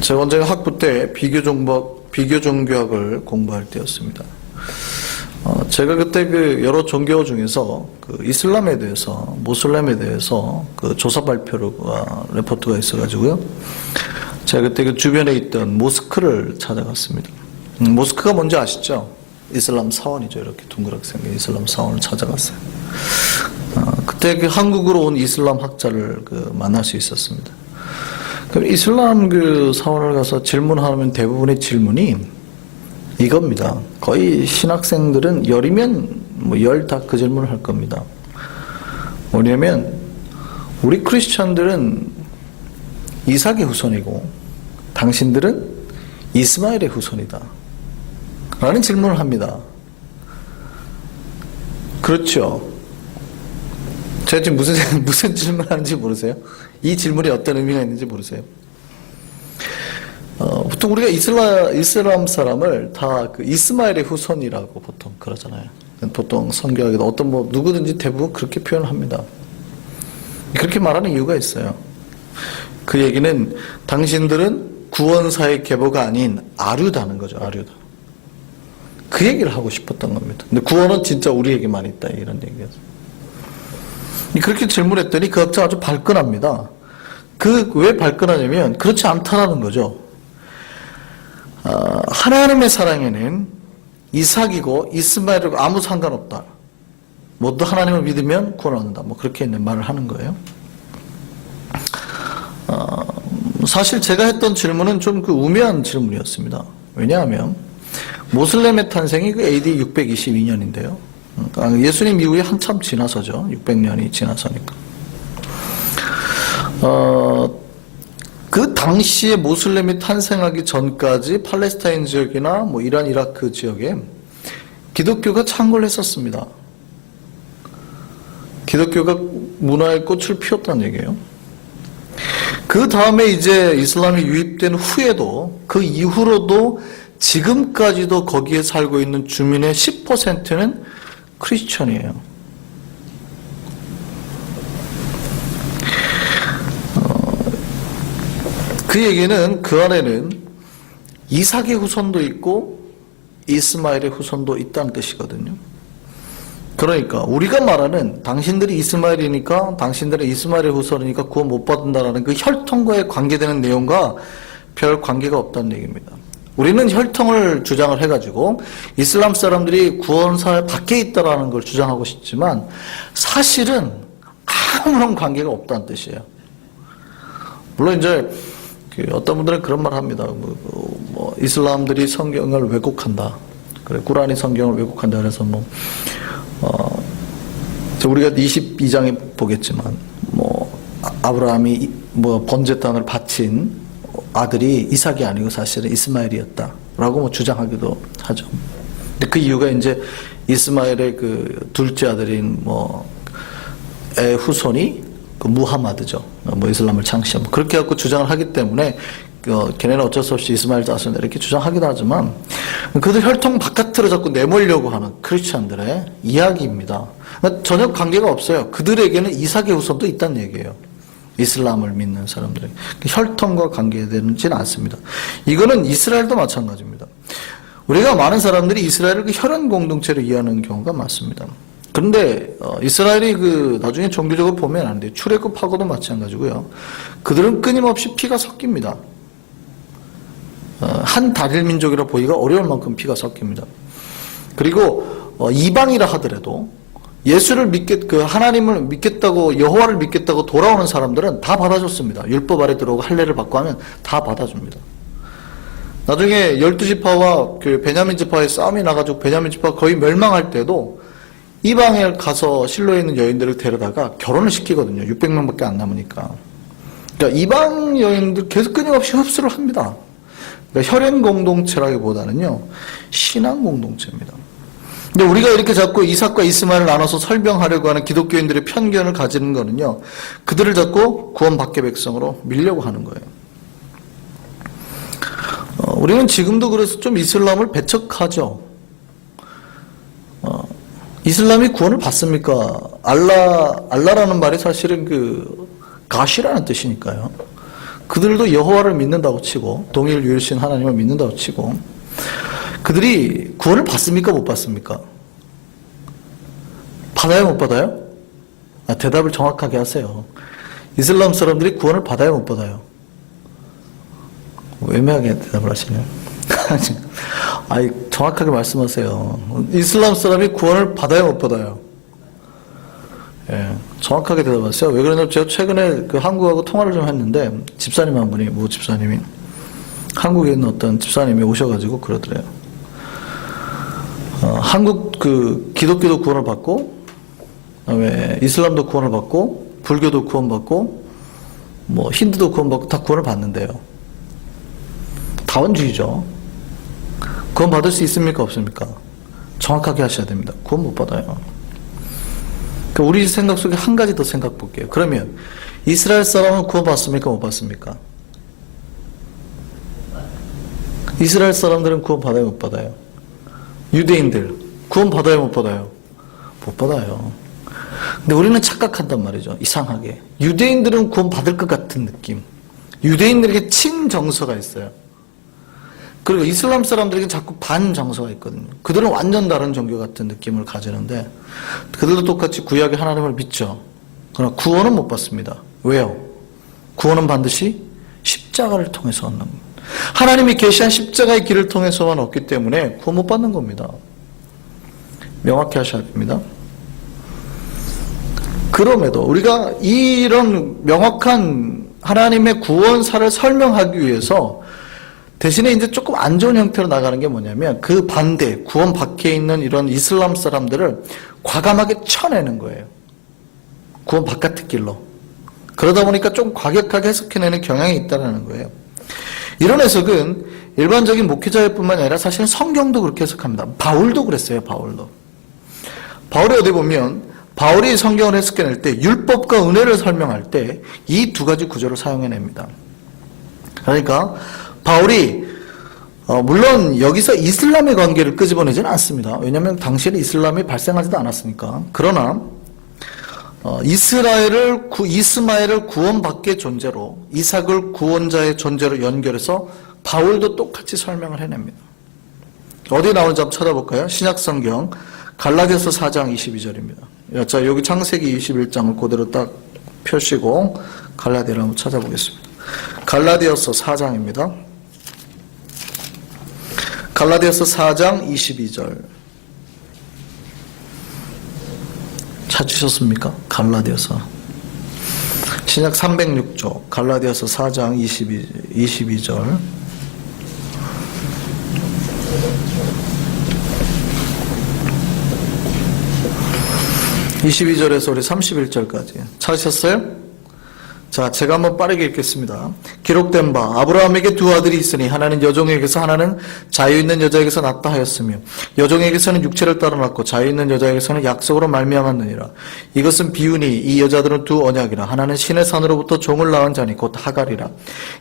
제가 언제 학부 때 비교 종교학을 공부할 때였습니다. 제가 그때 그 여러 종교 중에서 그 이슬람에 대해서, 모슬렘에 대해서 그 조사 발표가 레포트가 있어가지고요. 제가 그때 그 주변에 있던 모스크를 찾아갔습니다. 모스크가 뭔지 아시죠? 이슬람 사원이죠. 이렇게 둥그렇게 생긴 이슬람 사원을 찾아갔어요. 그때 그 한국으로 온 이슬람 학자를 만날 수 있었습니다. 그럼 이슬람 그 사원을 가서 질문하면 대부분의 질문이 이겁니다. 거의 신학생들은 열이면 뭐 열 다 그 질문을 할 겁니다. 뭐냐면 우리 크리스천들은 이삭의 후손이고 당신들은 이스마엘의 후손이다 라는 질문을 합니다. 그렇죠. 제가 지금 무슨 질문을 하는지 모르세요? 이 질문이 어떤 의미가 있는지 모르세요? 보통 우리가 이슬람 사람을 다 그 이스마엘의 후손이라고 보통 그러잖아요. 보통 성경에도 어떤 누구든지 대부분 그렇게 표현을 합니다. 그렇게 말하는 이유가 있어요. 그 얘기는 당신들은 구원사의 계보가 아닌 아류다는 거죠. 아류다. 그 얘기를 하고 싶었던 겁니다. 근데 구원은 진짜 우리에게만 있다 이런 얘기였어요. 그렇게 질문했더니 그 학자가 아주 발끈합니다. 왜 발끈하냐면 그렇지 않다라는 거죠. 하나님의 사랑에는 이삭이고 이스마엘이고 아무 상관없다. 모두 하나님을 믿으면 구원한다. 그렇게 있는 말을 하는 거예요. 사실 제가 했던 질문은 좀 우매한 질문이었습니다. 왜냐하면 모슬렘의 탄생이 AD 622년인데요. 예수님 이후에 한참 지나서죠. 600년이 지나서니까. 그 당시에 모슬렘이 탄생하기 전까지 팔레스타인 지역이나 이란, 이라크 지역에 기독교가 창궐을 했었습니다. 기독교가 문화의 꽃을 피웠다는 얘기예요. 그 다음에 이제 이슬람이 유입된 후에도 그 이후로도 지금까지도 거기에 살고 있는 주민의 10%는 크리스천이에요. 그 얘기는 그 안에는 이삭의 후손도 있고 이스마엘의 후손도 있다는 뜻이거든요. 그러니까 우리가 말하는 당신들이 이스마엘이니까 당신들은 이스마엘의 후손이니까 구원 못 받는다라는 그 혈통과의 관계되는 내용과 별 관계가 없다는 얘기입니다. 우리는 혈통을 주장을 해가지고 이슬람 사람들이 구원사 밖에 있다라는 걸 주장하고 싶지만 사실은 아무런 관계가 없다는 뜻이에요. 물론 이제 어떤 분들은 그런 말 합니다. 이슬람들이 성경을 왜곡한다. 그래, 꾸란이 성경을 왜곡한다. 그래서 우리가 22장에 보겠지만 아브라함이 번제 땅을 바친 아들이 이삭이 아니고 사실은 이스마엘이었다라고 주장하기도 하죠. 근데 그 이유가 이제 이스마엘의 그 둘째 아들인 의 후손이 무하마드죠. 이슬람을 창시한 그렇게 갖고 주장을 하기 때문에 걔네는 어쩔 수 없이 이스마엘 자손이다 이렇게 주장하기도 하지만 그들 혈통 바깥으로 자꾸 내몰려고 하는 크리스천들의 이야기입니다. 전혀 관계가 없어요. 그들에게는 이삭의 후손도 있다는 얘기예요. 이슬람을 믿는 사람들에게 혈통과 관계되지는 않습니다. 이거는 이스라엘도 마찬가지입니다. 우리가 많은 사람들이 이스라엘을 혈연 공동체로 이해하는 경우가 많습니다. 그런데 이스라엘이 나중에 종교적으로 보면 안 돼요. 출애굽하고도 마찬가지고요. 그들은 끊임없이 피가 섞입니다. 한 다릴 민족이라 보기가 어려울 만큼 피가 섞입니다. 그리고 이방이라 하더라도 예수를 하나님을 믿겠다고 여호와를 믿겠다고 돌아오는 사람들은 다 받아줬습니다. 율법 아래 들어오고 할례를 받고 하면 다 받아줍니다. 나중에 12지파와 베냐민 지파의 싸움이 나가지고 베냐민 지파가 거의 멸망할 때도 이방에 가서 실로에 있는 여인들을 데려다가 결혼을 시키거든요. 600명밖에 안 남으니까. 그러니까 이방 여인들 계속 끊임없이 흡수를 합니다. 그러니까 혈연 공동체라기보다는요, 신앙 공동체입니다. 근데 우리가 이렇게 자꾸 이삭과 이스마엘을 나눠서 설명하려고 하는 기독교인들의 편견을 가지는 거는요, 그들을 자꾸 구원받게 백성으로 밀려고 하는 거예요. 우리는 지금도 그래서 좀 이슬람을 배척하죠. 이슬람이 구원을 받습니까? 알라라는 말이 사실은 가시라는 뜻이니까요. 그들도 여호와를 믿는다고 치고 동일 유일신 하나님을 믿는다고 치고 그들이 구원을 받습니까? 못 받습니까? 받아요? 못 받아요? 대답을 정확하게 하세요. 이슬람 사람들이 구원을 받아요? 못 받아요? 애매하게 대답을 하시네요. 정확하게 말씀하세요. 이슬람 사람이 구원을 받아요? 못 받아요? 예, 정확하게 대답하세요. 왜 그러냐면 제가 최근에 그 한국하고 통화를 좀 했는데 집사님 한 분이, 모 집사님이 한국에 있는 어떤 집사님이 오셔가지고 그러더래요. 한국 그 기독교도 구원을 받고, 그다음에 이슬람도 구원을 받고, 불교도 구원받고, 뭐 힌두도 구원받고 다 구원을 받는데요. 다원주의죠. 구원 받을 수 있습니까? 없습니까? 정확하게 하셔야 됩니다. 구원 못 받아요. 우리 생각 속에 한 가지 더 생각 볼게요. 그러면 이스라엘 사람은 구원 받습니까? 못 받습니까? 이스라엘 사람들은 구원 받아요? 못 받아요? 유대인들 구원 받아요? 못 받아요? 못 받아요. 근데 우리는 착각한단 말이죠. 이상하게. 유대인들은 구원 받을 것 같은 느낌. 유대인들에게 친정서가 있어요. 그리고 이슬람 사람들에게 자꾸 반정서가 있거든요. 그들은 완전 다른 종교 같은 느낌을 가지는데 그들도 똑같이 구약의 하나님을 믿죠. 그러나 구원은 못 받습니다. 왜요? 구원은 반드시 십자가를 통해서 얻는 겁니다. 하나님이 계시한 십자가의 길을 통해서만 얻기 때문에 구원 못 받는 겁니다. 명확히 하셔야 됩니다. 그럼에도 우리가 이런 명확한 하나님의 구원사를 설명하기 위해서 대신에 이제 조금 안 좋은 형태로 나가는 게 뭐냐면 그 반대, 구원 밖에 있는 이런 이슬람 사람들을 과감하게 쳐내는 거예요. 구원 바깥의 길로. 그러다 보니까 좀 과격하게 해석해내는 경향이 있다는 거예요. 이런 해석은 일반적인 목회자일 뿐만 아니라 사실은 성경도 그렇게 해석합니다. 바울도 그랬어요, 바울도. 바울이 어디 보면 바울이 성경을 해석해낼 때 율법과 은혜를 설명할 때 이 두 가지 구조를 사용해냅니다. 그러니까 바울이 물론 여기서 이슬람의 관계를 끄집어내지는 않습니다. 왜냐하면 당시에는 이슬람이 발생하지도 않았으니까. 그러나 이스마엘을 구원받게 존재로 이삭을 구원자의 존재로 연결해서 바울도 똑같이 설명을 해냅니다. 어디 나오는지 한번 찾아볼까요? 신약성경 갈라디아서 4장 22절입니다. 자, 여기 창세기 21장을 그대로 딱 펴시고 갈라디아를 한번 찾아보겠습니다. 갈라디아서 4장입니다. 갈라디아서 4장 22절 찾으셨습니까? 갈라디아서 신약 306조 갈라디아서 4장 22절 22절에서 우리 31절까지 찾으셨어요? 자, 제가 한번 빠르게 읽겠습니다. 기록된 바 아브라함에게 두 아들이 있으니 하나는 여종에게서 하나는 자유있는 여자에게서 났다 하였으며 여종에게서는 육체를 따라 났고 자유있는 여자에게서는 약속으로 말미암았느니라. 이것은 비유니 이 여자들은 두 언약이라. 하나는 신의 산으로부터 종을 낳은 자니 곧 하갈이라.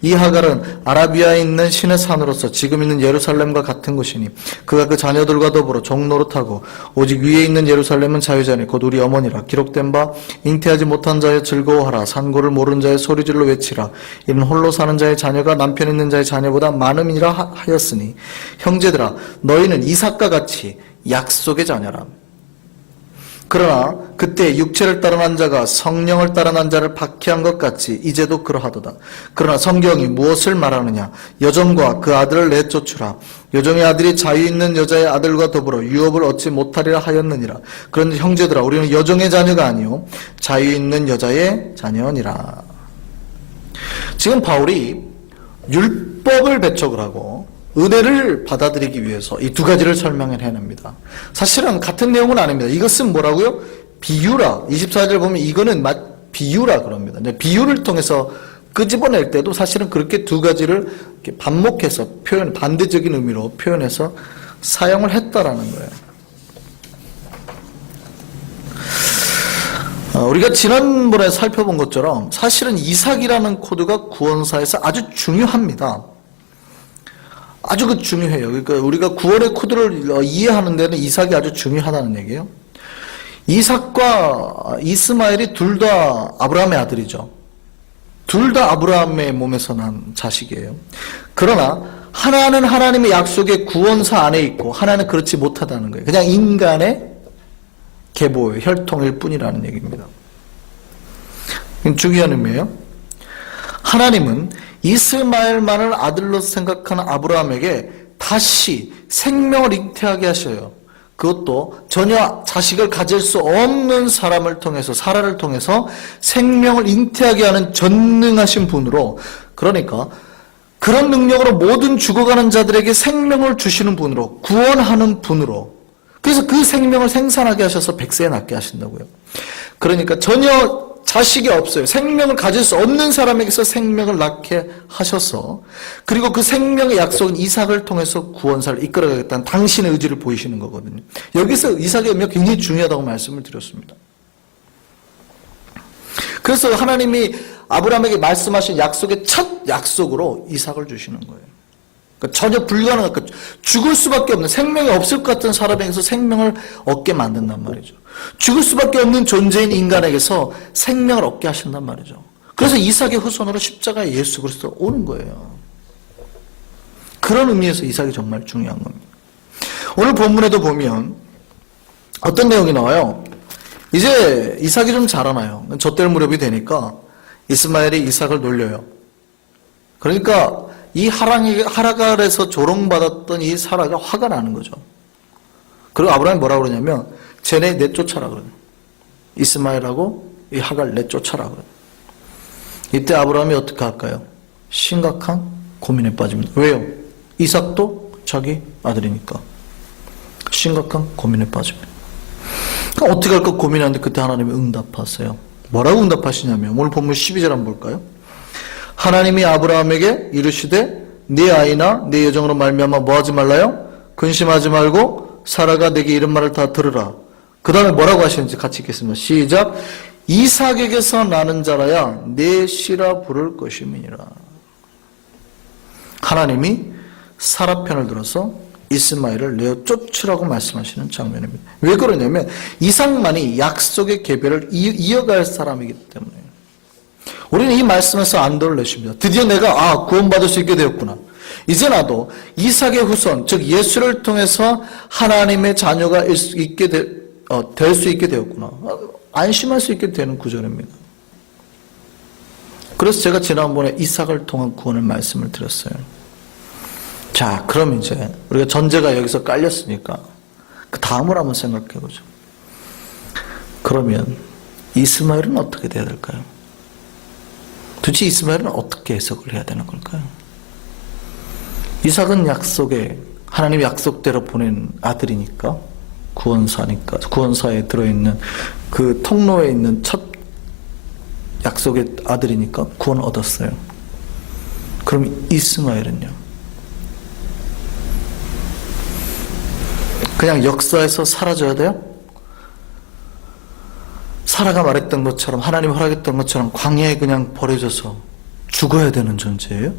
이 하갈은 아라비아에 있는 신의 산으로서 지금 있는 예루살렘과 같은 곳이니 그가 그 자녀들과 더불어 종 노릇하고 오직 위에 있는 예루살렘은 자유자니 곧 우리 어머니라. 기록된 바 잉태하지 못한 자여 즐거워하라. 산고를 모르는 자의 소리질로 외치라. 이는 홀로 사는 자의 자녀가 남편 있는 자의 자녀보다 많음이라 하였으니 형제들아 너희는 이삭과 같이 약속의 자녀라. 그러나 그때 육체를 따라 난 자가 성령을 따라 난 자를 박해한 것 같이 이제도 그러하도다. 그러나 성경이 무엇을 말하느냐? 여종과 그 아들을 내쫓으라. 여종의 아들이 자유 있는 여자의 아들과 더불어 유업을 얻지 못하리라 하였느니라. 그런데 형제들아 우리는 여종의 자녀가 아니요 자유 있는 여자의 자녀니라. 지금 바울이 율법을 배척을 하고 은혜를 받아들이기 위해서 이 두 가지를 설명을 해냅니다. 사실은 같은 내용은 아닙니다. 이것은 뭐라고요? 비유라. 24절 보면 이거는 비유라 그럽니다. 비유를 통해서 끄집어낼 때도 사실은 그렇게 두 가지를 이렇게 반목해서 반대적인 의미로 표현해서 사용을 했다라는 거예요. 우리가 지난번에 살펴본 것처럼 사실은 이삭이라는 코드가 구원사에서 아주 중요합니다. 아주 중요해요. 그러니까 우리가 구원의 코드를 이해하는 데는 이삭이 아주 중요하다는 얘기예요. 이삭과 이스마엘이 둘 다 아브라함의 아들이죠. 둘 다 아브라함의 몸에서 난 자식이에요. 그러나 하나는 하나님의 약속의 구원사 안에 있고 하나는 그렇지 못하다는 거예요. 그냥 인간의 계보의 혈통일 뿐이라는 얘기입니다. 중요한 의미예요. 하나님은 이스마엘만을 아들로 생각하는 아브라함에게 다시 생명을 잉태하게 하셔요. 그것도 전혀 자식을 가질 수 없는 사람을 통해서, 사라를 통해서 생명을 잉태하게 하는 전능하신 분으로, 그러니까 그런 능력으로 모든 죽어가는 자들에게 생명을 주시는 분으로, 구원하는 분으로, 그래서 그 생명을 생산하게 하셔서 100세에 낳게 하신다고요. 그러니까 전혀 자식이 없어요. 생명을 가질 수 없는 사람에게서 생명을 낳게 하셔서, 그리고 그 생명의 약속은 이삭을 통해서 구원사를 이끌어가겠다는 당신의 의지를 보이시는 거거든요. 여기서 이삭의 의미가 굉장히 중요하다고 말씀을 드렸습니다. 그래서 하나님이 아브라함에게 말씀하신 약속의 첫 약속으로 이삭을 주시는 거예요. 그러니까 전혀 불가능한, 죽을 수밖에 없는, 생명이 없을 것 같은 사람에게서 생명을 얻게 만든단 말이죠. 죽을 수밖에 없는 존재인 인간에게서 생명을 얻게 하신단 말이죠. 그래서 이삭의 후손으로 십자가에 예수 그리스도가 오는 거예요. 그런 의미에서 이삭이 정말 중요한 겁니다. 오늘 본문에도 보면 어떤 내용이 나와요? 이제 이삭이 좀 자라나요. 젖될 무렵이 되니까 이스마엘이 이삭을 놀려요. 그러니까 이 하라갈에서 조롱받았던 이 사라가 화가 나는 거죠. 그리고 아브라함이 뭐라고 그러냐면, 쟤네 내쫓아라 그래요. 이스마엘하고 이 하갈 내쫓아라 그래요. 이때 아브라함이 어떻게 할까요? 심각한 고민에 빠집니다. 왜요? 이삭도 자기 아들이니까. 심각한 고민에 빠집니다. 그럼 어떻게 할까 고민하는데 그때 하나님이 응답하세요. 뭐라고 응답하시냐면, 오늘 본문 12절 한번 볼까요? 하나님이 아브라함에게 이르시되 네 아이나 네 여종으로 말미암아 뭐하지 말라요? 근심하지 말고 사라가 내게 이런 말을 다 들으라. 그 다음에 뭐라고 하시는지 같이 읽겠습니다. 시작. 이삭에게서 나는 자라야 내 씨라 부를 것임이니라. 하나님이 사라 편을 들어서 이스마엘을 내어 쫓으라고 말씀하시는 장면입니다. 왜 그러냐면 이삭만이 약속의 계배를 이어갈 사람이기 때문에. 우리는 이 말씀에서 안도를 내십니다. 드디어 내가 구원받을 수 있게 되었구나. 이제 나도 이삭의 후손, 즉 예수를 통해서 하나님의 자녀가 될 수 있게 되었구나. 안심할 수 있게 되는 구절입니다. 그래서 제가 지난번에 이삭을 통한 구원을 말씀을 드렸어요. 자, 그럼 이제 우리가 전제가 여기서 깔렸으니까 그 다음을 한번 생각해 보죠. 그러면 이스마엘은 어떻게 돼야 될까요? 도대체 이스마엘은 어떻게 해석을 해야 되는 걸까요? 이삭은 하나님 약속대로 보낸 아들이니까, 구원사에 들어있는 그 통로에 있는 첫 약속의 아들이니까 구원 얻었어요. 그럼 이스마엘은요? 그냥 역사에서 사라져야 돼요? 사라가 말했던 것처럼, 하나님 허락했던 것처럼 광야에 그냥 버려져서 죽어야 되는 존재예요?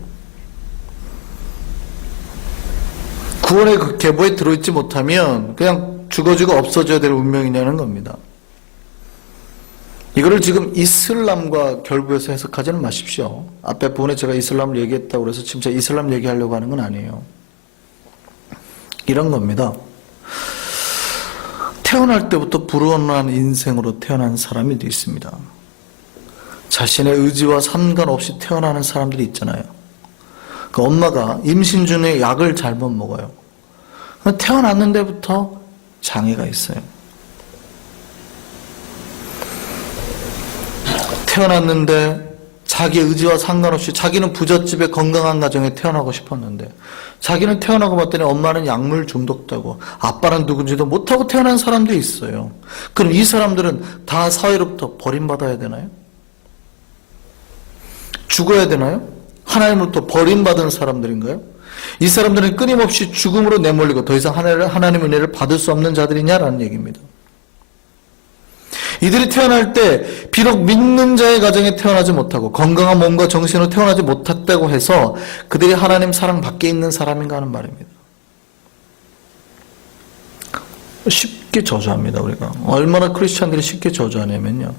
구원의 그 계보에 들어있지 못하면 그냥 죽어지고 없어져야 될 운명이냐는 겁니다. 이거를 지금 이슬람과 결부해서 해석하지는 마십시오. 앞에 부분에 제가 이슬람을 얘기했다고 해서 지금 제가 이슬람 얘기하려고 하는 건 아니에요. 이런 겁니다. 태어날 때부터 불운한 인생으로 태어난 사람이 있습니다. 자신의 의지와 상관없이 태어나는 사람들이 있잖아요. 그 엄마가 임신 중에 약을 잘못 먹어요. 태어났는 데부터 장애가 있어요. 태어났는데 자기 의지와 상관없이 자기는 부잣집에 건강한 가정에 태어나고 싶었는데 자기는 태어나고 봤더니 엄마는 약물 중독자고 아빠는 누군지도 못하고 태어난 사람도 있어요. 그럼 이 사람들은 다 사회로부터 버림받아야 되나요? 죽어야 되나요? 하나님으로부터 버림받은 사람들인가요? 이 사람들은 끊임없이 죽음으로 내몰리고 더 이상 하나님의 은혜를 받을 수 없는 자들이냐라는 얘기입니다. 이들이 태어날 때 비록 믿는 자의 가정에 태어나지 못하고 건강한 몸과 정신으로 태어나지 못했다고 해서 그들이 하나님 사랑 밖에 있는 사람인가 하는 말입니다. 쉽게 저주합니다. 우리가 얼마나 크리스찬들이 쉽게 저주하냐면요,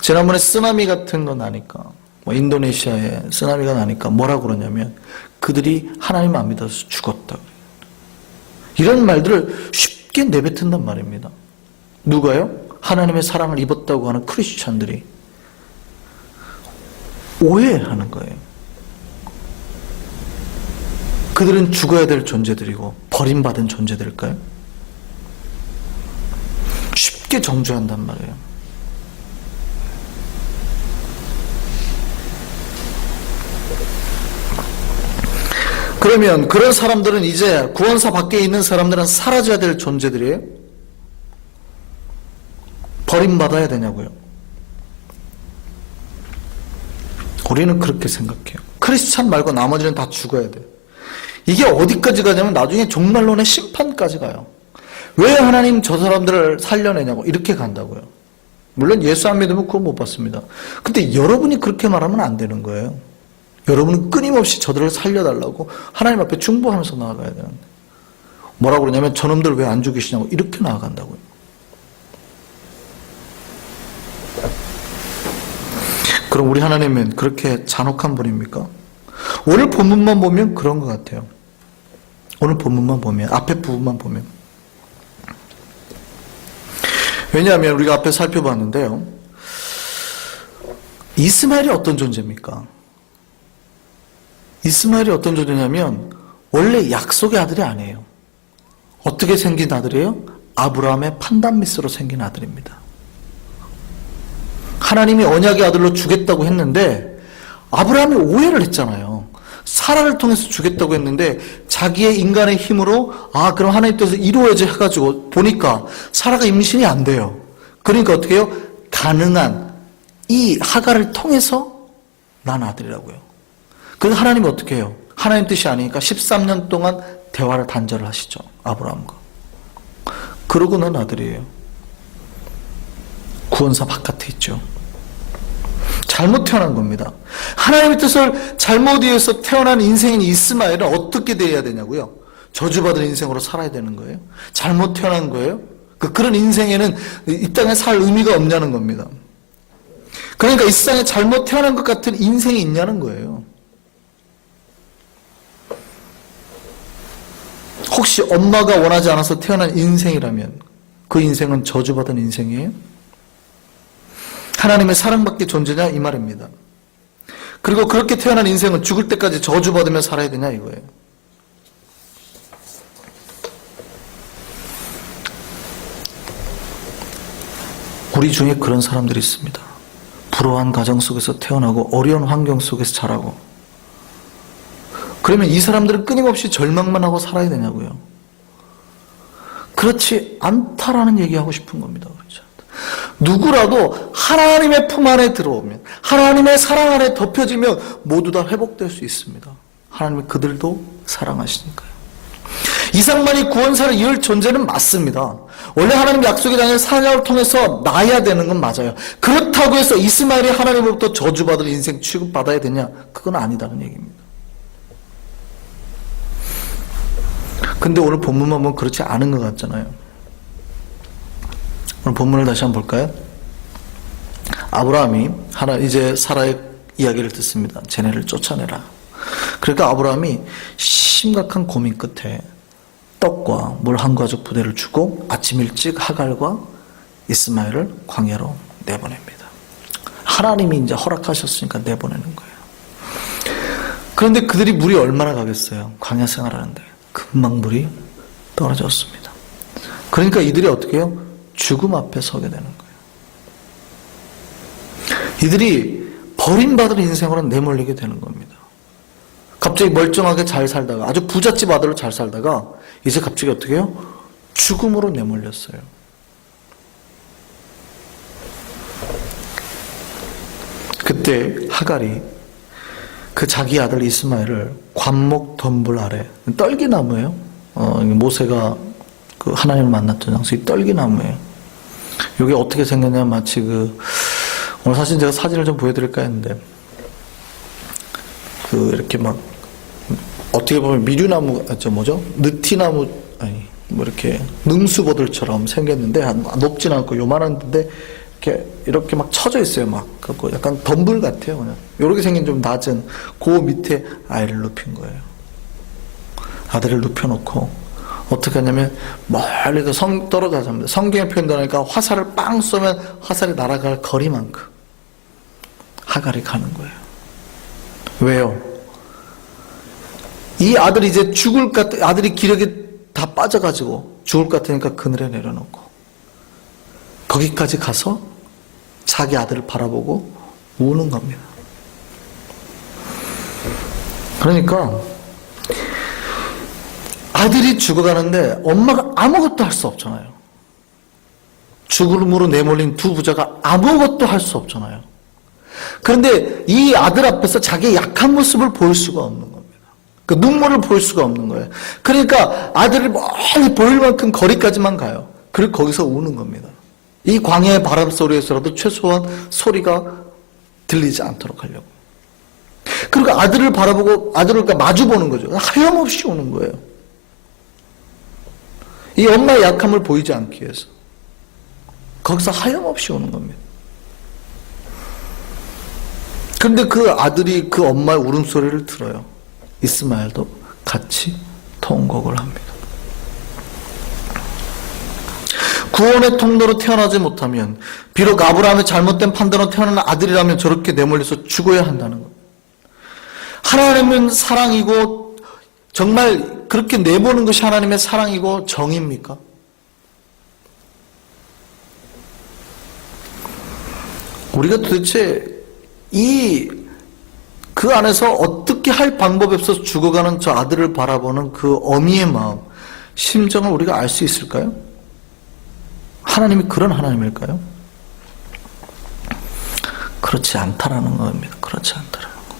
지난번에 쓰나미 같은 거 나니까 뭐 인도네시아에 쓰나미가 나니까 뭐라고 그러냐면 그들이 하나님 안 믿어서 죽었다. 이런 말들을 쉽게 내뱉는단 말입니다. 누가요? 하나님의 사랑을 입었다고 하는 크리스찬들이 오해하는 거예요. 그들은 죽어야 될 존재들이고 버림받은 존재들일까요? 쉽게 정죄한단 말이에요. 그러면 그런 사람들은 이제 구원사 밖에 있는 사람들은 사라져야 될 존재들이에요? 버림받아야 되냐고요? 우리는 그렇게 생각해요. 크리스찬 말고 나머지는 다 죽어야 돼. 이게 어디까지 가냐면 나중에 종말론의 심판까지 가요. 왜 하나님 저 사람들을 살려내냐고 이렇게 간다고요. 물론 예수 안 믿으면 그거 못 받습니다. 근데 여러분이 그렇게 말하면 안 되는 거예요. 여러분은 끊임없이 저들을 살려달라고 하나님 앞에 중보하면서 나아가야 되는데 뭐라고 그러냐면 저놈들 왜 안 죽이시냐고 이렇게 나아간다고요. 그럼 우리 하나님은 그렇게 잔혹한 분입니까? 오늘 본문만 보면 그런 것 같아요. 오늘 본문만 보면 앞에 부분만 보면 왜냐하면 우리가 앞에 살펴봤는데요. 이스마엘이 어떤 존재입니까? 이스마엘이 어떤 존재냐면 원래 약속의 아들이 아니에요. 어떻게 생긴 아들이에요? 아브라함의 판단미스로 생긴 아들입니다. 하나님이 언약의 아들로 주겠다고 했는데 아브라함이 오해를 했잖아요. 사라를 통해서 주겠다고 했는데 자기의 인간의 힘으로 그럼 하나님 뜻에서 이루어야지 해가지고 보니까 사라가 임신이 안 돼요. 그러니까 어떻게 해요? 가능한 이 하갈을 통해서 난 아들이라고요. 그래서 하나님이 어떻게 해요? 하나님 뜻이 아니니까 13년 동안 대화를 단절을 하시죠. 아브라함과. 그러고 난 아들이에요. 구원사 바깥에 있죠. 잘못 태어난 겁니다. 하나님의 뜻을 잘못 이해해서 태어난 인생인 이스마엘은 어떻게 돼야 되냐고요? 저주받은 인생으로 살아야 되는 거예요. 잘못 태어난 거예요. 그런 인생에는 이 땅에 살 의미가 없냐는 겁니다. 그러니까 이 세상에 잘못 태어난 것 같은 인생이 있냐는 거예요. 혹시 엄마가 원하지 않아서 태어난 인생이라면 그 인생은 저주받은 인생이에요? 하나님의 사랑받기 존재냐 이 말입니다. 그리고 그렇게 태어난 인생은 죽을 때까지 저주받으며 살아야 되냐 이거예요. 우리 중에 그런 사람들이 있습니다. 불우한 가정 속에서 태어나고 어려운 환경 속에서 자라고. 그러면 이 사람들은 끊임없이 절망만 하고 살아야 되냐고요. 그렇지 않다라는 얘기하고 싶은 겁니다. 그렇죠? 누구라도 하나님의 품 안에 들어오면 하나님의 사랑 안에 덮여지면 모두 다 회복될 수 있습니다. 하나님은 그들도 사랑하시니까요. 이상만이 구원사를 이을 존재는 맞습니다. 원래 하나님 약속의 땅에 사냥을 통해서 나야 되는 건 맞아요. 그렇다고 해서 이스마엘이 하나님으로부터 저주받을 인생 취급받아야 되냐? 그건 아니다는 얘기입니다. 근데 오늘 본문만 보면 그렇지 않은 것 같잖아요. 오늘 본문을 다시 한번 볼까요? 아브라함이 이제 사라의 이야기를 듣습니다. 쟤네를 쫓아내라. 그러니까 아브라함이 심각한 고민 끝에 떡과 물 한 가죽 부대를 주고 아침 일찍 하갈과 이스마엘을 광야로 내보냅니다. 하나님이 이제 허락하셨으니까 내보내는 거예요. 그런데 그들이 물이 얼마나 가겠어요? 광야 생활하는데 금방 물이 떨어졌습니다. 그러니까 이들이 어떻게 해요? 죽음 앞에 서게 되는 거예요. 이들이 버림받은 인생으로 내몰리게 되는 겁니다. 갑자기 멀쩡하게 잘 살다가 아주 부잣집 아들로 잘 살다가 이제 갑자기 어떻게 해요? 죽음으로 내몰렸어요. 그때 하갈이 그 자기 아들 이스마엘을 관목 덤불 아래, 떨기나무예요. 모세가 그 하나님을 만났던 장소, 이 떨기나무예요. 이게 어떻게 생겼냐면 마치 오늘 사실 제가 사진을 좀 보여드릴까 했는데 이렇게 막 어떻게 보면 미류나무, 느티나무, 이렇게 능수보들처럼 생겼는데 높진 않고 요만한데 이렇게 막 쳐져 있어요. 막 그거 약간 덤불 같아요. 그냥 이렇게 생긴 좀 낮은 그 밑에 아이를 눕힌 거예요. 아들을 눕혀놓고 어떻게 하냐면 멀리서 떨어져 잡니다. 성경에 표현되니까 화살을 빵 쏘면 화살이 날아갈 거리만큼 하갈이 가는 거예요. 왜요? 이 아들이 이제 죽을 것 같아. 아들이 기력이 다 빠져가지고 죽을 것 같으니까 그늘에 내려놓고 거기까지 가서 자기 아들을 바라보고 우는 겁니다. 그러니까 아들이 죽어가는데 엄마가 아무것도 할 수 없잖아요. 죽음으로 내몰린 두 부자가 아무것도 할 수 없잖아요. 그런데 이 아들 앞에서 자기의 약한 모습을 보일 수가 없는 겁니다. 그 눈물을 보일 수가 없는 거예요. 그러니까 아들을 멀리 보일 만큼 거리까지만 가요. 그리고 거기서 우는 겁니다. 이 광야의 바람 소리에서라도 최소한 소리가 들리지 않도록 하려고. 그리고 아들을 바라보고 아들을 마주 보는 거죠. 하염없이 우는 거예요. 이 엄마의 약함을 보이지 않기 위해서. 거기서 하염없이 우는 겁니다. 근데 그 아들이 그 엄마의 울음소리를 들어요. 이스마엘도 같이 통곡을 합니다. 구원의 통로로 태어나지 못하면, 비록 아브라함의 잘못된 판단으로 태어난 아들이라면 저렇게 내몰려서 죽어야 한다는 것. 하나님은 사랑이고 정말 그렇게 내보는 것이 하나님의 사랑이고 정입니까? 우리가 도대체 그 안에서 어떻게 할 방법이 없어서 죽어가는 저 아들을 바라보는 그 어미의 마음, 심정을 우리가 알 수 있을까요? 하나님이 그런 하나님일까요? 그렇지 않다라는 겁니다. 그렇지 않다라는 거.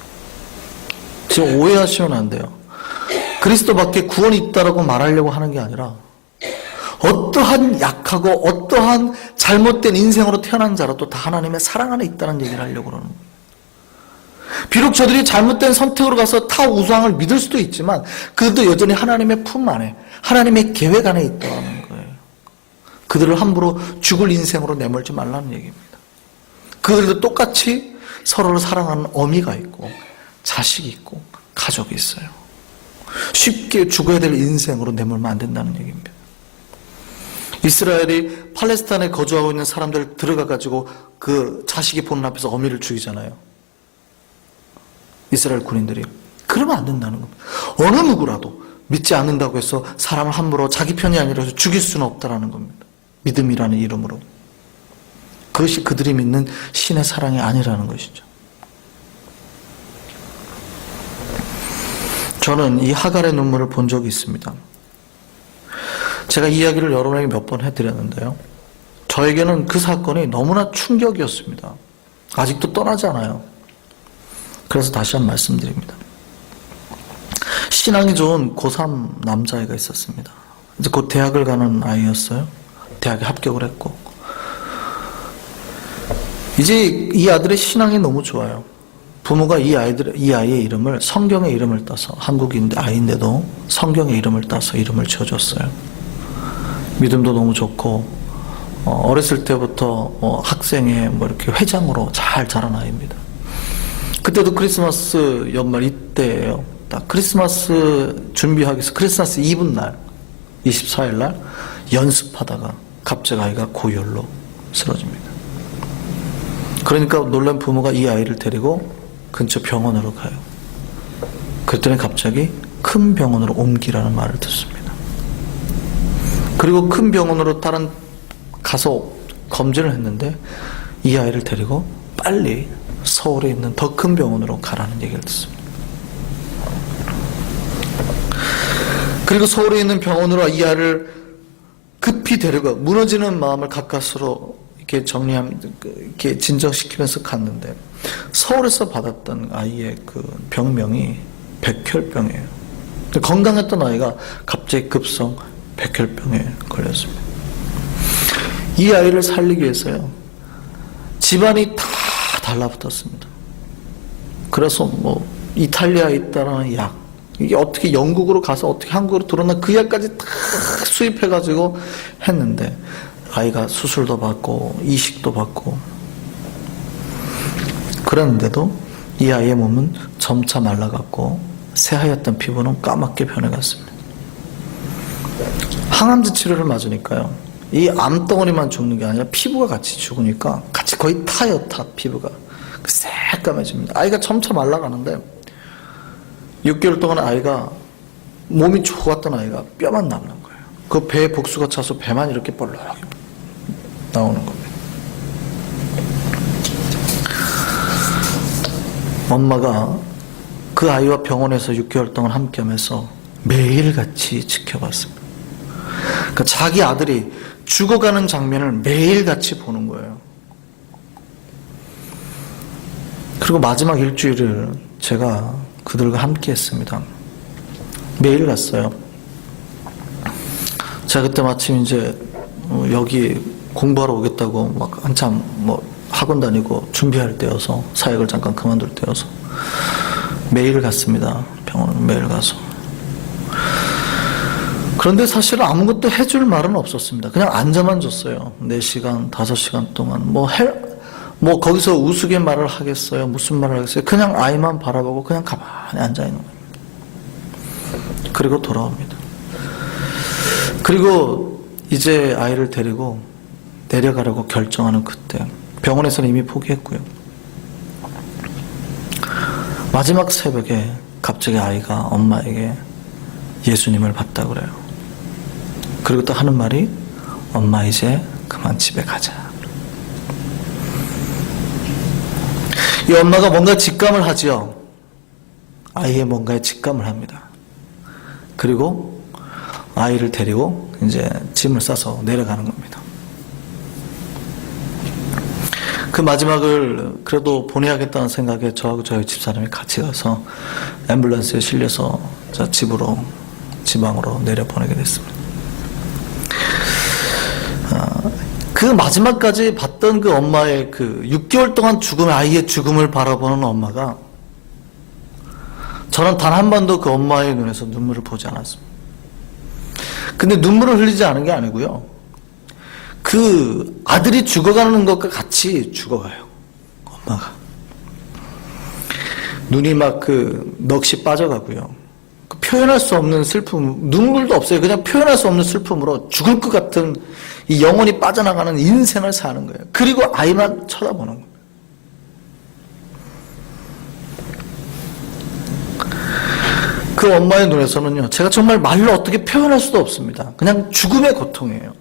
지금 오해하시면 안 돼요. 그리스도밖에 구원이 있다라고 말하려고 하는 게 아니라 어떠한 약하고 어떠한 잘못된 인생으로 태어난 자라도 다 하나님의 사랑 안에 있다는 얘기를 하려고 그러는 거예요. 비록 저들이 잘못된 선택으로 가서 타 우상을 믿을 수도 있지만 그들도 여전히 하나님의 품 안에, 하나님의 계획 안에 있다는 거예요. 그들을 함부로 죽을 인생으로 내몰지 말라는 얘기입니다. 그들도 똑같이 서로를 사랑하는 어미가 있고 자식이 있고 가족이 있어요. 쉽게 죽어야 될 인생으로 내몰면 안 된다는 얘기입니다. 이스라엘이 팔레스타인에 거주하고 있는 사람들 들어가가지고 그 자식이 보는 앞에서 어미를 죽이잖아요. 이스라엘 군인들이. 그러면 안 된다는 겁니다. 어느 누구라도 믿지 않는다고 해서 사람을 함부로 자기 편이 아니라 죽일 수는 없다는 겁니다. 믿음이라는 이름으로. 그것이 그들이 믿는 신의 사랑이 아니라는 것이죠. 저는 이 하갈의 눈물을 본 적이 있습니다. 제가 이 이야기를 여러분에게 몇 번 해드렸는데요. 저에게는 그 사건이 너무나 충격이었습니다. 아직도 떠나지 않아요. 그래서 다시 한번 말씀드립니다. 신앙이 좋은 고3 남자아이가 있었습니다. 이제 곧 대학을 가는 아이였어요. 대학에 합격을 했고. 이제 이 아들의 신앙이 너무 좋아요. 부모가 이 아이의 이름을 성경의 이름을 따서, 한국인 아이인데도 성경의 이름을 따서 이름을 지어줬어요. 믿음도 너무 좋고, 어렸을 때부터 학생회 이렇게 회장으로 잘 자란 아이입니다. 그때도 크리스마스 연말 이때예요. 딱 크리스마스 준비하기 위해서 크리스마스 이브 날, 24일 날 연습하다가 갑자기 아이가 고열로 쓰러집니다. 그러니까 놀란 부모가 이 아이를 데리고 근처 병원으로 가요. 그랬더니 갑자기 큰 병원으로 옮기라는 말을 듣습니다. 그리고 큰 병원으로 가서 검진을 했는데 이 아이를 데리고 빨리 서울에 있는 더 큰 병원으로 가라는 얘기를 듣습니다. 그리고 서울에 있는 병원으로 이 아이를 급히 데려가 무너지는 마음을 가까스로 이렇게 이렇게 진정시키면서 갔는데 서울에서 받았던 아이의 그 병명이 백혈병이에요. 건강했던 아이가 갑자기 급성 백혈병에 걸렸습니다. 이 아이를 살리기 위해서요. 집안이 다 달라붙었습니다. 그래서 이탈리아에 있다라는 약, 이게 어떻게 영국으로 가서 어떻게 한국으로 들어오나 그 약까지 다 수입해가지고 했는데 아이가 수술도 받고 이식도 받고 그랬는데도 이 아이의 몸은 점차 말라갔고 새하얗던 피부는 까맣게 변해갔습니다. 항암제 치료를 맞으니까요, 이 암덩어리만 죽는 게 아니라 피부가 같이 죽으니까 같이 거의 타요. 피부가 새까매집니다. 아이가 점차 말라가는데 6개월 동안 아이가 몸이 좋았던 아이가 뼈만 남는 거예요. 그 배에 복수가 차서 배만 이렇게 볼록 나오는 겁니다. 엄마가 그 아이와 병원에서 6개월 동안 함께하면서 매일같이 지켜봤습니다. 그러니까 자기 아들이 죽어가는 장면을 매일같이 보는 거예요. 그리고 마지막 일주일을 제가 그들과 함께 했습니다. 매일 갔어요. 제가 그때 마침 이제 여기 공부하러 오겠다고 막 한참 학원 다니고 준비할 때여서, 사역을 잠깐 그만둘 때여서 매일 갔습니다. 병원을 매일 가서. 그런데 사실 아무것도 해줄 말은 없었습니다. 그냥 앉아만 줬어요. 4시간, 5시간 동안. 거기서 우스갯말을 하겠어요? 무슨 말을 하겠어요? 그냥 아이만 바라보고 그냥 가만히 앉아있는 겁니다. 그리고 돌아옵니다. 그리고 이제 아이를 데리고 내려가려고 결정하는 그때, 병원에서는 이미 포기했고요. 마지막 새벽에 갑자기 아이가 엄마에게 예수님을 봤다고 그래요. 그리고 또 하는 말이, 엄마 이제 그만 집에 가자. 이 엄마가 뭔가 직감을 하죠. 아이의 뭔가에 직감을 합니다. 그리고 아이를 데리고 이제 짐을 싸서 내려가는 겁니다. 그 마지막을 그래도 보내야겠다는 생각에 저하고 저희 집사람이 같이 가서 앰뷸런스에 실려서 지방으로 내려보내게 됐습니다. 그 마지막까지 봤던 그 엄마의 그 6개월 동안 아이의 죽음을 바라보는 엄마가, 저는 단 한 번도 그 엄마의 눈에서 눈물을 보지 않았습니다. 근데 눈물을 흘리지 않은 게 아니고요, 그 아들이 죽어가는 것과 같이 죽어가요. 엄마가 눈이 막 넋이 빠져가고요, 표현할 수 없는 슬픔, 눈물도 없어요. 그냥 표현할 수 없는 슬픔으로 죽을 것 같은 이 영혼이 빠져나가는 인생을 사는 거예요. 그리고 아이만 쳐다보는 거예요. 그 엄마의 눈에서는요, 제가 정말 말로 어떻게 표현할 수도 없습니다. 그냥 죽음의 고통이에요.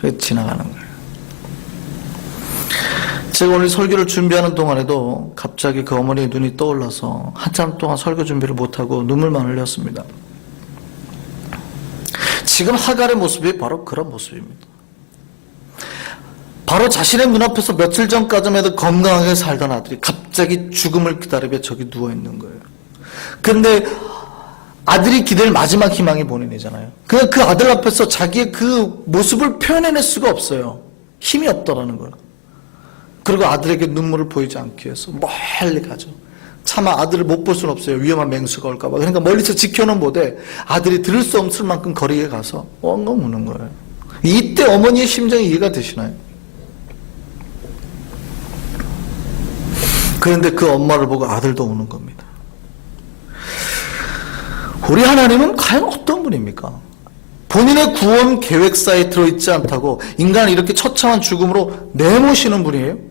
그래서 지나가는 거예요. 제가 오늘 설교를 준비하는 동안에도 갑자기 그 어머니의 눈이 떠올라서 한참 동안 설교 준비를 못하고 눈물만 흘렸습니다. 지금 하갈의 모습이 바로 그런 모습입니다. 바로 자신의 눈앞에서 며칠 전까지만 해도 건강하게 살던 아들이 갑자기 죽음을 기다리며 저기 누워있는 거예요. 그런데 아들이 기댈 마지막 희망이 본인이잖아요. 그 아들 앞에서 자기의 그 모습을 표현해낼 수가 없어요. 힘이 없더라는 거예요. 그리고 아들에게 눈물을 보이지 않기 위해서 멀리 가죠. 차마 아들을 못 볼 수는 없어요. 위험한 맹수가 올까 봐. 그러니까 멀리서 지켜는 보되 아들이 들을 수 없을 만큼 거리에 가서 엉엉 우는 거예요. 이때 어머니의 심정이 이해가 되시나요? 그런데 그 엄마를 보고 아들도 우는 겁니다. 우리 하나님은 과연 어떤 분입니까? 본인의 구원 계획사에 들어있지 않다고 인간을 이렇게 처참한 죽음으로 내모시는 분이에요?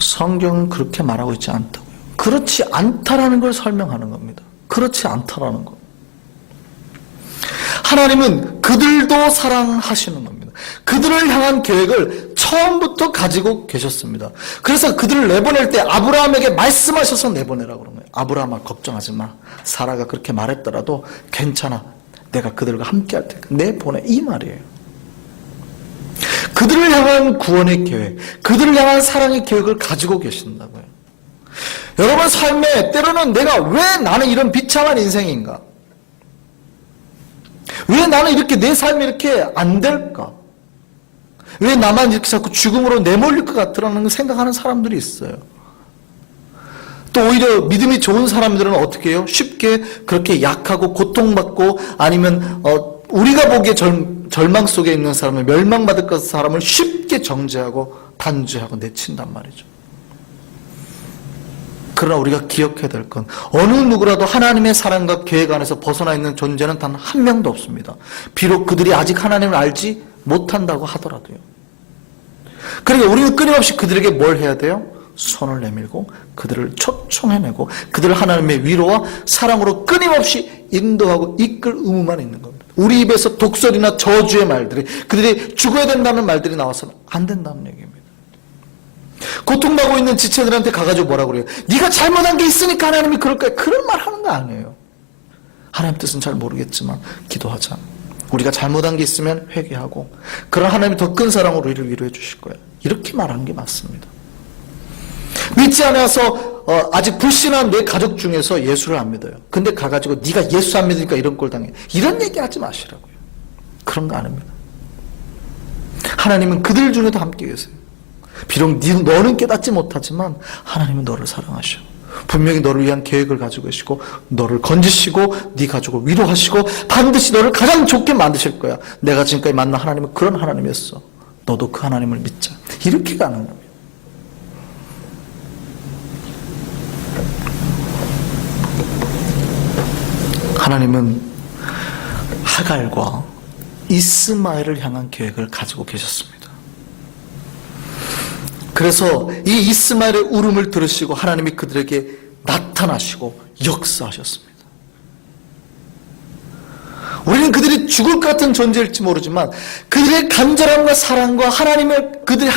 성경은 그렇게 말하고 있지 않다고요. 그렇지 않다라는 걸 설명하는 겁니다. 그렇지 않다라는 것. 하나님은 그들도 사랑하시는 겁니다. 그들을 향한 계획을 처음부터 가지고 계셨습니다. 그래서 그들을 내보낼 때 아브라함에게 말씀하셔서 내보내라고 그런 거예요. 아브라함아, 걱정하지 마. 사라가 그렇게 말했더라도 괜찮아. 내가 그들과 함께 할 테니까 내보내. 이 말이에요. 그들을 향한 구원의 계획, 그들을 향한 사랑의 계획을 가지고 계신다고요. 여러분 삶에 때로는 내가 왜 나는 이런 비참한 인생인가? 왜 나는 이렇게 내 삶이 이렇게 안 될까? 왜 나만 이렇게 자꾸 죽음으로 내몰릴 것 같으라는 생각하는 사람들이 있어요. 또 오히려 믿음이 좋은 사람들은 어떻게 해요? 쉽게 그렇게 약하고 고통받고 아니면 우리가 보기에 절망 속에 있는 사람을, 멸망받을 것 사람을 쉽게 정죄하고 단죄하고 내친단 말이죠. 그러나 우리가 기억해야 될 건 어느 누구라도 하나님의 사랑과 계획 안에서 벗어나 있는 존재는 단 한 명도 없습니다. 비록 그들이 아직 하나님을 알지 못한다고 하더라도요. 그러니까 우리는 끊임없이 그들에게 뭘 해야 돼요? 손을 내밀고 그들을 초청해내고 그들을 하나님의 위로와 사랑으로 끊임없이 인도하고 이끌 의무만 있는 겁니다. 우리 입에서 독설이나 저주의 말들이, 그들이 죽어야 된다는 말들이 나와서는 안 된다는 얘기입니다. 고통받고 있는 지체들한테 가가지고 뭐라 그래요? 네가 잘못한 게 있으니까 하나님이 그럴 거야. 그런 말 하는 거 아니에요. 하나님 뜻은 잘 모르겠지만 기도하자. 우리가 잘못한 게 있으면 회개하고 그런 하나님이 더 큰 사랑으로 우리를 위로해 주실 거야. 이렇게 말하는 게 맞습니다. 믿지 않아서 아직 불신한 내 가족 중에서 예수를 안 믿어요. 근데 가가지고 네가 예수 안 믿으니까 이런 꼴 당해. 이런 얘기 하지 마시라고요. 그런 거 아닙니다. 하나님은 그들 중에도 함께 계세요. 비록 너는 깨닫지 못하지만 하나님은 너를 사랑하셔. 분명히 너를 위한 계획을 가지고 계시고 너를 건지시고 네 가족을 위로하시고 반드시 너를 가장 좋게 만드실 거야. 내가 지금까지 만난 하나님은 그런 하나님이었어. 너도 그 하나님을 믿자. 이렇게 가는 겁니다. 하나님은 하갈과 이스마엘을 향한 계획을 가지고 계셨습니다. 그래서 이 이스마엘의 울음을 들으시고 하나님이 그들에게 나타나시고 역사하셨습니다. 우리는 그들이 죽을 것 같은 존재일지 모르지만 그들의 간절함과 사랑과 그들을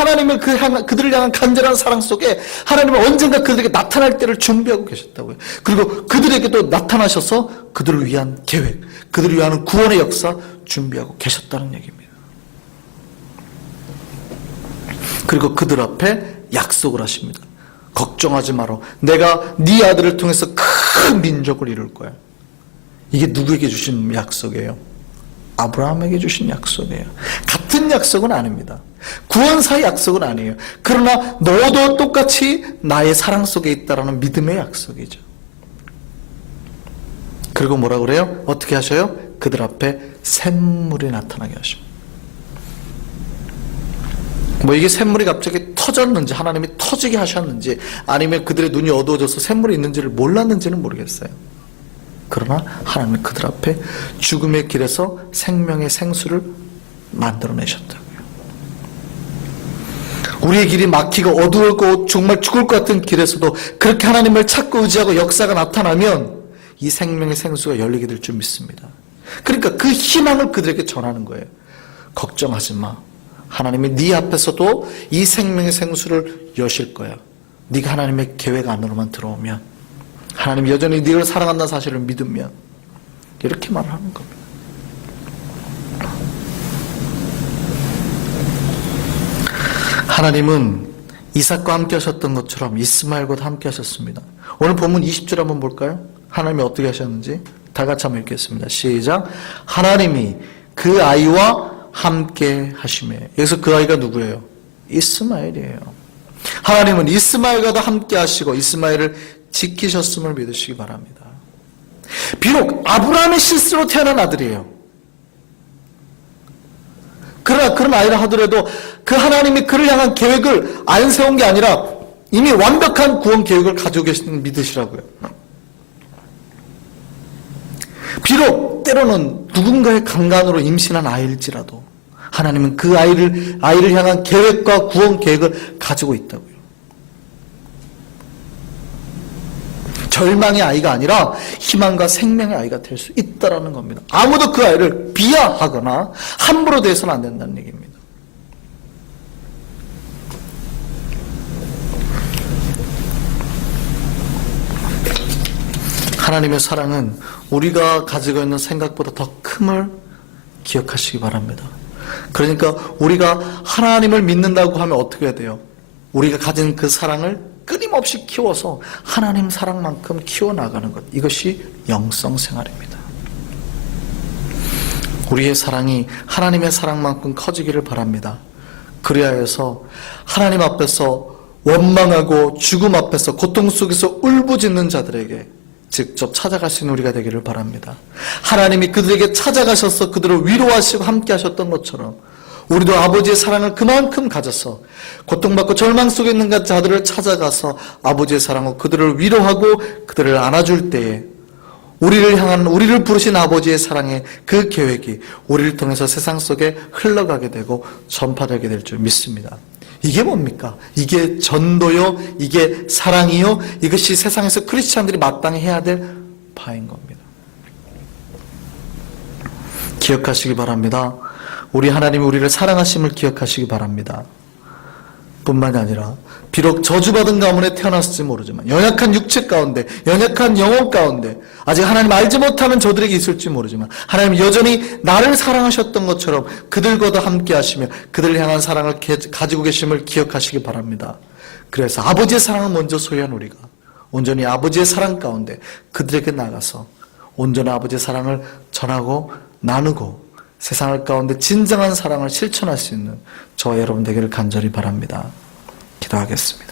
향한 간절한 사랑 속에 하나님은 언젠가 그들에게 나타날 때를 준비하고 계셨다고요. 그리고 그들에게도 나타나셔서 그들을 위한 계획, 그들을 위한 구원의 역사 준비하고 계셨다는 얘기입니다. 그리고 그들 앞에 약속을 하십니다. 걱정하지 마라. 내가 네 아들을 통해서 큰 민족을 이룰 거야. 이게 누구에게 주신 약속이에요? 아브라함에게 주신 약속이에요. 같은 약속은 아닙니다. 구원사의 약속은 아니에요. 그러나 너도 똑같이 나의 사랑 속에 있다라는 믿음의 약속이죠. 그리고 뭐라 그래요? 어떻게 하셔요? 그들 앞에 샘물이 나타나게 하십니다. 뭐 이게 샘물이 갑자기 터졌는지 하나님이 터지게 하셨는지 아니면 그들의 눈이 어두워져서 샘물이 있는지를 몰랐는지는 모르겠어요. 그러나 하나님은 그들 앞에 죽음의 길에서 생명의 생수를 만들어내셨다고요. 우리의 길이 막히고 어두웠고 정말 죽을 것 같은 길에서도 그렇게 하나님을 찾고 의지하고 역사가 나타나면 이 생명의 생수가 열리게 될 줄 믿습니다. 그러니까 그 희망을 그들에게 전하는 거예요. 걱정하지 마. 하나님이 네 앞에서도 이 생명의 생수를 여실 거야. 네가 하나님의 계획 안으로만 들어오면, 하나님이 여전히 네를 사랑한다는 사실을 믿으면, 이렇게 말하는 겁니다. 하나님은 이삭과 함께 하셨던 것처럼 이스마엘과도 함께 하셨습니다. 오늘 본문 20절 한번 볼까요? 하나님이 어떻게 하셨는지 다 같이 한번 읽겠습니다. 시작. 하나님이 그 아이와 함께 하시매. 여기서 그 아이가 누구예요? 이스마엘이에요. 하나님은 이스마엘과도 함께 하시고 이스마엘을 지키셨음을 믿으시기 바랍니다. 비록 아브라함의 실수로 태어난 아들이에요. 그러나 그런 아이라 하더라도 그 하나님이 그를 향한 계획을 안 세운 게 아니라 이미 완벽한 구원 계획을 가지고 계시는 걸 믿으시라고요. 비록 때로는 누군가의 강간으로 임신한 아이일지라도 하나님은 그 아이를 향한 계획과 구원 계획을 가지고 있다고요. 절망의 아이가 아니라 희망과 생명의 아이가 될 수 있다는 겁니다. 아무도 그 아이를 비하하거나 함부로 대해서는 안 된다는 얘기입니다. 하나님의 사랑은 우리가 가지고 있는 생각보다 더 큼을 기억하시기 바랍니다. 그러니까 우리가 하나님을 믿는다고 하면 어떻게 해야 돼요? 우리가 가진 그 사랑을 끊임없이 키워서 하나님 사랑만큼 키워나가는 것, 이것이 영성 생활입니다. 우리의 사랑이 하나님의 사랑만큼 커지기를 바랍니다. 그래야 해서 하나님 앞에서 원망하고 죽음 앞에서 고통 속에서 울부짖는 자들에게 직접 찾아갈 수 있는 우리가 되기를 바랍니다. 하나님이 그들에게 찾아가셔서 그들을 위로하시고 함께 하셨던 것처럼 우리도 아버지의 사랑을 그만큼 가져서 고통받고 절망 속에 있는 자들을 찾아가서 아버지의 사랑으로 그들을 위로하고 그들을 안아줄 때에 우리를 향한, 우리를 부르신 아버지의 사랑의 그 계획이 우리를 통해서 세상 속에 흘러가게 되고 전파되게 될 줄 믿습니다. 이게 뭡니까? 이게 전도요, 이게 사랑이요, 이것이 세상에서 크리스찬들이 마땅히 해야 될 바인 겁니다. 기억하시기 바랍니다. 우리 하나님이 우리를 사랑하심을 기억하시기 바랍니다. 뿐만이 아니라 비록 저주받은 가문에 태어났을지 모르지만 연약한 육체 가운데, 연약한 영혼 가운데 아직 하나님 알지 못하는 저들에게 있을지 모르지만 하나님 여전히 나를 사랑하셨던 것처럼 그들과도 함께 하시며 그들을 향한 사랑을 가지고 계심을 기억하시기 바랍니다. 그래서 아버지의 사랑을 먼저 소유한 우리가 온전히 아버지의 사랑 가운데 그들에게 나가서 온전히 아버지의 사랑을 전하고 나누고 세상을 가운데 진정한 사랑을 실천할 수 있는 저와 여러분 되기를 간절히 바랍니다. 기도하겠습니다.